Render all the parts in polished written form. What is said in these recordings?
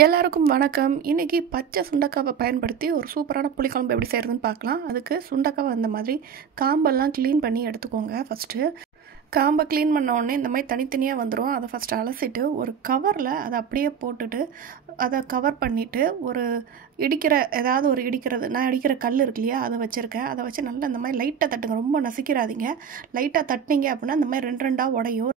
எல்லாருக்கும் வணக்கம். இன்னைக்கு பச்சை சுண்டைக்காவை பயன்படுத்தி ஒரு சூப்பரான புளிக்குழம்பு எப்படி செய்கிறதுன்னு பார்க்கலாம். அதுக்கு சுண்டைக்காவை அந்த மாதிரி காம்பெல்லாம் க்ளீன் பண்ணி எடுத்துக்கோங்க. ஃபஸ்ட்டு காம்பை க்ளீன் பண்ண உடனே இந்த மாதிரி தனித்தனியாக வந்துடும். அதை ஃபஸ்ட்டு அலசிட்டு ஒரு கவரில் அதை அப்படியே போட்டுட்டு அதை கவர் பண்ணிவிட்டு ஒரு ஏதாவது ஒரு இடிக்கிறது, நான் இடிக்கிற கல் இருக்கு இல்லையா, அதை வச்சுருக்கேன். அதை வச்சு நல்லா இந்த மாதிரி லைட்டாக தட்டுங்க, ரொம்ப நசிக்கிறாதீங்க. லைட்டாக தட்டினீங்க அப்படின்னா இந்த மாதிரி ரெண்டு ரெண்டாக உடையும்.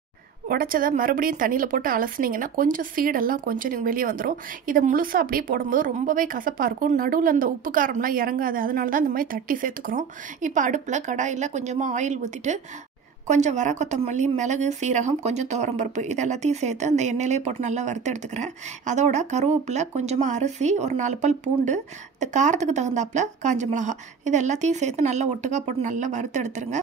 உடச்சதை மறுபடியும் தண்ணியில் போட்டு அலசினீங்கன்னா கொஞ்சம் சீடெல்லாம் கொஞ்சம் வெளியே வந்துடும். இதை முழுசாக அப்படியே போடும்போது ரொம்பவே கசப்பாக இருக்கும். நடுவில் அந்த உப்பு காரம்லாம் இறங்காது. அதனால தான் இந்த மாதிரி தட்டி சேர்த்துக்கிறோம். இப்போ அடுப்பில் கடாயில் கொஞ்சமாக ஆயில் ஊற்றிட்டு கொஞ்சம் வர கொத்தமல்லி, மிளகு, சீரகம், கொஞ்சம் துவரம்பருப்பு இது எல்லாத்தையும் சேர்த்து அந்த எண்ணெயிலே போட்டு நல்லா வறுத்து எடுத்துக்கிறேன். அதோட கருவேப்பிலை, கொஞ்சமாக அரிசி, ஒரு 4 பல் பூண்டு, இந்த காரத்துக்கு தகுந்தாப்பில் காஞ்ச மிளகா இது எல்லாத்தையும் சேர்த்து நல்லா ஒட்டுக்காக போட்டு நல்லா வறுத்து எடுத்துருங்க.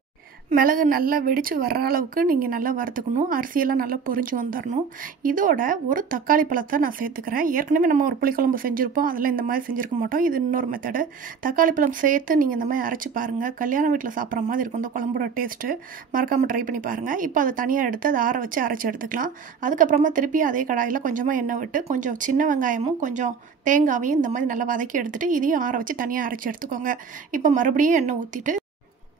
மிளகு நல்லா வெடித்து வர்ற அளவுக்கு நீங்கள் நல்லா வறுத்துக்கணும். அரிசியெல்லாம் நல்லா பொரிஞ்சு வந்துடணும். இதோட ஒரு தக்காளி பழத்தை நான் சேர்த்துக்கிறேன். ஏற்கனவே நம்ம ஒரு புளிக்குழம்பு செஞ்சுருப்போம், அதெல்லாம் இந்த மாதிரி செஞ்சுருக்க மாட்டோம். இது இன்னொரு மெத்தடு. தக்காளி பழம் சேர்த்து நீங்கள் இந்த மாதிரி அரைச்சி பாருங்கள். கல்யாண வீட்டில் சாப்பிட்ற மாதிரி இருக்கும் இந்த குழம்போட டேஸ்ட்டு. மறக்காமல் ட்ரை பண்ணி பாருங்கள். இப்போ அதை தனியாக எடுத்து அதை ஆற வச்சு அரைச்சி எடுத்துக்கலாம். அதுக்கப்புறமா திருப்பி அதே கடாயில் கொஞ்சமாக எண்ணெய் விட்டு கொஞ்சம் சின்ன வெங்காயமும் கொஞ்சம் தேங்காவையும் இந்த மாதிரி நல்லா வதக்கி எடுத்துகிட்டு இதையும் ஆற வச்சு தனியாக அரைச்சி எடுத்துக்கோங்க. இப்போ மறுபடியும் எண்ணெய் ஊற்றிட்டு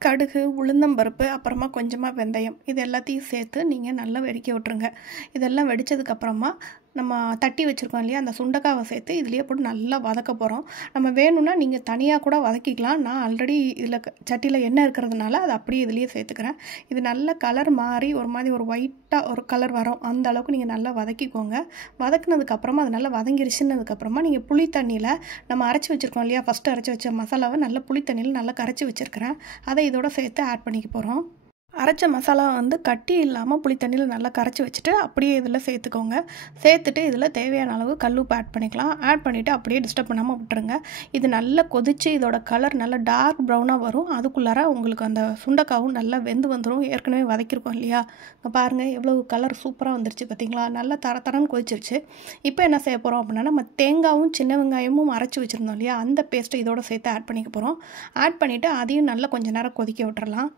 கடுகு, உளுந்தம்பருப்பு, அப்புறமா கொஞ்சமாக வெந்தயம் இது எல்லாத்தையும் சேர்த்து நீங்கள் நல்லா வெடிக்க விட்ருங்க. இதெல்லாம் வெடித்ததுக்கப்புறமா நம்ம தட்டி வச்சுருக்கோம் இல்லையா, அந்த சுண்டைக்காவை சேர்த்து இதுலேயே போட்டு நல்லா வதக்க போகிறோம். நம்ம வேணும்னா நீங்கள் தனியாக கூட வதக்கிக்கலாம். நான் ஆல்ரெடி இதில் சட்டியில் எண்ணெய் இருக்கிறதுனால அதை அப்படியே இதுலேயே சேர்த்துக்கிறேன். இது நல்ல கலர் மாறி ஒரு மாதிரி ஒரு ஒயிட்டாக ஒரு கலர் வரும். அந்த அளவுக்கு நீங்கள் நல்லா வதக்கிக்கோங்க. வதக்குனதுக்கப்புறமா அது நல்லா வதங்கிருச்சுன்னதுக்கப்புறமா நீங்கள் புளி தண்ணியில் நம்ம அரைச்சி வச்சுருக்கோம் இல்லையா, ஃபஸ்ட்டு அரைச்சி வச்ச மசாலாவை நல்லா புளி தண்ணியில் நல்லா கரைச்சி வச்சுருக்கிறேன். அதை இதோட சேர்த்து ஆட் பண்ணிக்க போகிறோம். அரைச்ச மசாலா கட்டி இல்லாமல் புளி தண்ணியில் நல்லா கரைச்சி வச்சுட்டு அப்படியே இதில் சேர்த்துக்கோங்க. சேர்த்துட்டு இதில் தேவையான அளவு கல்லுப்பு ஆட் பண்ணிக்கலாம். ஆட் பண்ணிவிட்டு அப்படியே டிஸ்டர்ப் பண்ணாமல் விட்டுருங்க. இது நல்லா கொதித்து இதோட கலர் நல்லா டார்க் ப்ரௌனாக வரும். அதுக்குள்ளார உங்களுக்கு அந்த சுண்டைக்காவும் நல்லா வெந்து வந்துடும். ஏற்கனவே வதக்கியிருக்கோம் இல்லையா, பாருங்கள் எவ்வளோ கலர் சூப்பராக வந்துருச்சு பார்த்தீங்களா. நல்லா தரன்னு கொதிச்சிருச்சு. இப்போ என்ன செய்ய போகிறோம் அப்படின்னா, நம்ம தேங்காயும் சின்ன வெங்காயமும் அரைச்சி வச்சுருந்தோம் இல்லையா, அந்த பேஸ்ட்டை இதோட சேர்த்து ஆட் பண்ணிக்க போகிறோம். ஆட் பண்ணிவிட்டு அதையும் நல்லா கொஞ்சம் நேரம் கொதிக்க விட்டுறலாம்.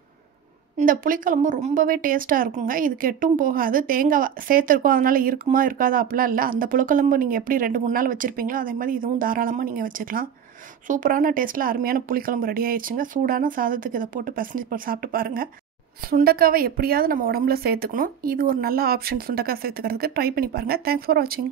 இந்த புளிக்குழம்பு ரொம்பவே டேஸ்ட்டாக இருக்குங்க. இது கெட்டும் போகாது. தேங்காய் சேர்த்துருக்கோம் அதனால் இருக்குமா இருக்காதா அப்படிலாம் இல்லை. அந்த புளிக்குழம்பு நீங்கள் எப்படி 2-3 நாள் வச்சுருப்பீங்களோ அதே மாதிரி இதுவும் தாராளமாக நீங்கள் வச்சுக்கலாம். சூப்பரான டேஸ்ட்டில் அருமையான புளிக்குழம்பு ரெடி ஆயிடுச்சுங்க. சூடான சாதத்துக்கு இதை போட்டு பிசைஞ்சு சாப்பிட்டு பாருங்கள். சுண்டைக்காவை எப்படியாவது நம்ம உடம்புல சேர்த்துக்கணும். இது ஒரு நல்ல ஆப்ஷன் சுண்டைக்காய் சேர்த்துக்கிறதுக்கு. ட்ரை பண்ணி பாருங்கள். தேங்க்ஸ் ஃபார் வாட்சிங்.